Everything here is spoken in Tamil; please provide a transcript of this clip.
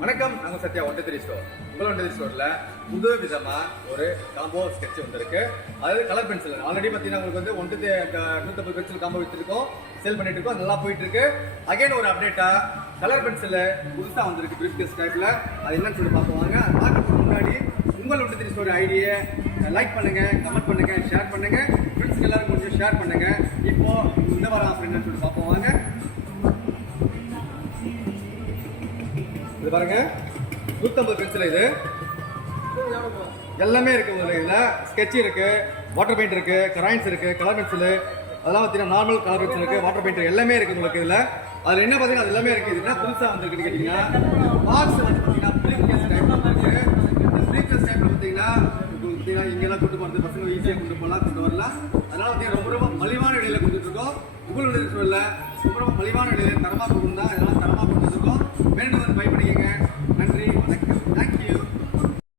வணக்கம், நாங்கள் சத்யா ஒன்றை ஸ்டோர். உங்கள் ஒன்றை ஸ்டோரில் புது விதமாக ஒரு காம்போ ஸ்கெட்ச் வந்துருக்கு. அதாவது கலர் பென்சில். ஆல்ரெடி பார்த்தீங்கன்னா உங்களுக்கு வந்து 150 பென்சில் காம்போ வச்சுருக்கோம், சேல் பண்ணிட்டு இருக்கோம், நல்லா போயிட்டு இருக்கு. அகைன் ஒரு அப்டேட்டாக கலர் பென்சில் புதுசாக வந்திருக்கு பிரீஃப் கேஸ் டைப்பில். அது என்னன்னு சொல்லி பார்ப்போம். அது பார்க்கறதுக்கு முன்னாடி உங்கள் ஒன்றை ஸ்டோர் ஐடியை லைக் பண்ணுங்க, கமெண்ட் பண்ணுங்க, ஷேர் பண்ணுங்க, ஃப்ரெண்ட்ஸ்க்கு எல்லாரும் கொஞ்சம் ஷேர் பண்ணுங்க. இப்போ இந்த வாரம் ஆஃபர் என்னன்னு சொல்லி பார்ப்போம் வாங்க. இது பாருங்க, 150 பென்சில். இது எல்லாமே இருக்கு உங்களுக்கு. இதுல ஸ்கெட்ச் இருக்கு, வாட்டர் பெயிண்ட் இருக்கு, கராயின்ஸ் இருக்கு, கலர் பென்சில், அதெல்லாம் பார்த்தீங்கன்னா நார்மல் கலர் பென்சில் இருக்கு, வாட்டர் பெயிண்ட் எல்லாமே இருக்கு உங்களுக்கு. இதுல அதுல என்ன பார்த்தீங்கன்னா அது எல்லாமே இருக்கு. இதுனா புதுசா வந்திருக்குன்னு கேட்டீங்கன்னா பாக்ஸ் வந்து பார்த்தீங்கன்னா பிரீஃப் கேஸ் டைப் இருக்கு. இந்த பிரீஃப் கேஸ் டைப்ல பார்த்தீங்கன்னா இங்கெல்லாம் கொண்டு போகிறது பசங்க ஈஸியாக கொண்டு போகலாம், கொண்டு வரலாம். அதனால பார்த்தீங்கன்னா ரொம்ப மலிவான விலையில கொடுத்துட்டு இருக்கோம். உங்களுடைய சூழல்ல ரொம்ப மலிவான விலையில தரமாக கொடுக்கும் தான். இதெல்லாம் தரமாக கொடுத்துட்டு இருக்கோம். வேண்டு வந்து பை பண்ணிக்கங்க.